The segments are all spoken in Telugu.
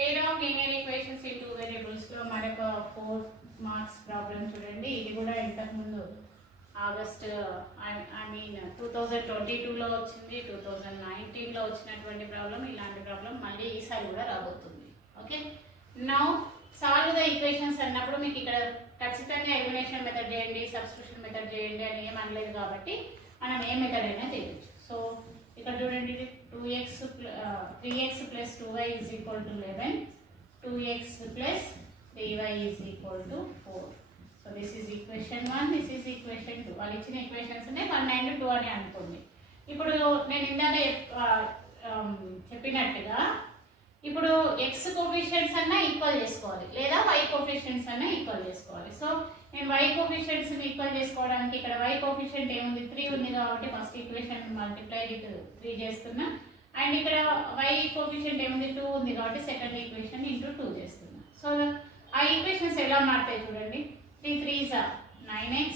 Pair of linear equations in 2 variables లో మరొక 4 మార్క్స్ ప్రాబ్లం చూడండి. ఇది కూడా ఇంతకు ముందు ఆగస్ట్ ఐ మీన్ 2022లో వచ్చింది, 2019లో వచ్చినటువంటి ప్రాబ్లం. ఇలాంటి ప్రాబ్లం మళ్ళీ ఈసారి కూడా రాబోతుంది. Okay, now solve the equations అన్నప్పుడు మీకు ఇక్కడ ఖచ్చితంగా ఎలిమినేషన్ మెథడ్ చేయండి, సబ్స్టిట్యూషన్ మెథడ్ చేయండి అని ఏం అనలేదు కాబట్టి మనం ఏ మెథడ్ అయినా చేయొచ్చు. సో ఇక్కడ చూడండి, 3x plus 2y is equal to 11, 2x plus 3y is equal to 4. So this is equation 1, this is equation 2. వాళ్ళు ఇచ్చిన ఈక్వేషన్స్ 1 and 2 అని అనుకోండి. ఇప్పుడు నేను ఇందాక చెప్పినట్టుగా ఇప్పుడు x కోఎఫిషియెంట్స్ అన్నా ఈక్వల్ చేసుకోవాలి లేదా y కోఎఫిషియెంట్స్ అన్నా ఈక్వల్ చేసుకోవాలి. సో నేను y కోఎఫిషియెంట్స్ ని ఈక్వల్ చేసుకోవడానికి ఇక్కడ y కోఎఫిషియెంట్ ఏముంది, 3 ఉంది కాబట్టి ఫస్ట్ ఈక్వేషన్ మల్టిప్లై విత్ 3 చేస్తున్నా. అండ్ ఇక్కడ y కోఎఫిషియెంట్ ఏముంది, 2 ఉంది కాబట్టి సెకండ్ ఈక్వేషన్ ఇంటూ 2 చేస్తున్నా. సో ఆ ఈక్వేషన్స్ ఎలా మారుతాయి చూడండి. 3 3s are 9x,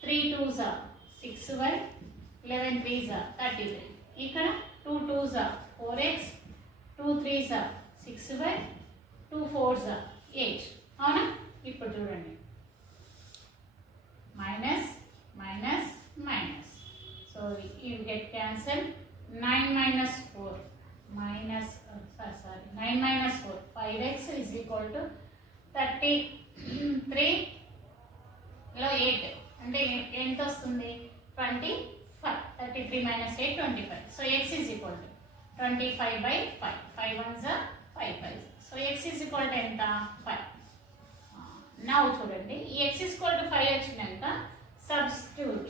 3 2s are 6y, 11 3s are 33. ఇక్కడ 2 2s are 4x, 2 3s are 6y, 2 4s are 8. అవునా? ఇప్పుడు చూడండి, minus minus minus, so you get cancel. 9 minus 4 minus 9 minus 4 5x is equal to 33 లో 8 అంటే ఎంత వస్తుంది, 25. 33 minus 8 25. So x is equal to 25/5. 5 1s are 5 5. So x is equal to ఎంత, 5. నౌ చూడండి, ఈ x is equal to 5 వచ్చినాక సబ్స్టిట్యూట్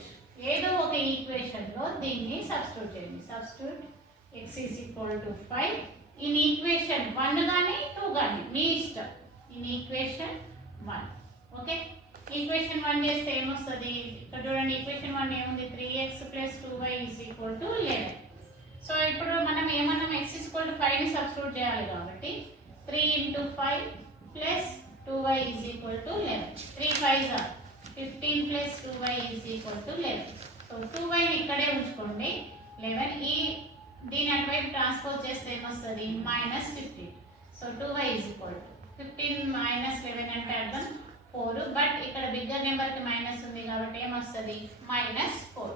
ఏదో ఒక ఈక్వేషన్ లో దీన్ని సబ్స్టిట్యూట్ చేయండి. Substitute x is equal to 5 in equation 1 గానీ 2 గానీ మీ ఇష్టం. In equation 1. ఓకే, ఈక్వేషన్ 1 చేస్తే ఏమొస్తుంది, ఇక్కడ చూడండి ఈక్వేషన్ 1 ఏముంది, 3x plus 2y is equal to 11. So ఇప్పుడు మనం ఏమన్నాం, x is equal to 5 ని సబ్స్టిట్యూట్ చేయాలి కాబట్టి 3 into 5 plus 2y is equal to 11. 3 5s are 15 plus 2y is equal to 11. So 2y ని ఇక్కడే ఉంచుకోండి. 11 దీని అటువైపు ట్రాన్స్పోజ్ చేస్తే ఏమొస్తుంది, -15. So 2y is equal to 15 minus 11 అంటే అర్థం 4. బట్ ఇక్కడ బిగ్గర్ నెంబర్ కి మైనస్ ఉంది కాబట్టి ఏమొస్తుంది, -4.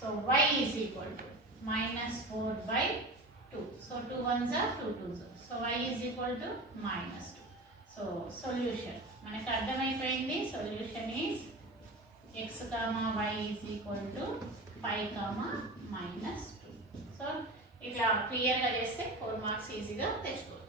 So y is equal to -4/2. So 2 1s are 2 2s. So y is equal to -2. So solution మనకు అర్థమైపోయింది. Solution is x, y is equal to 5, -2. So ఇట్లా క్లియర్గా చేస్తే 4 మార్క్స్ ఈజీగా తెచ్చుకోవచ్చు.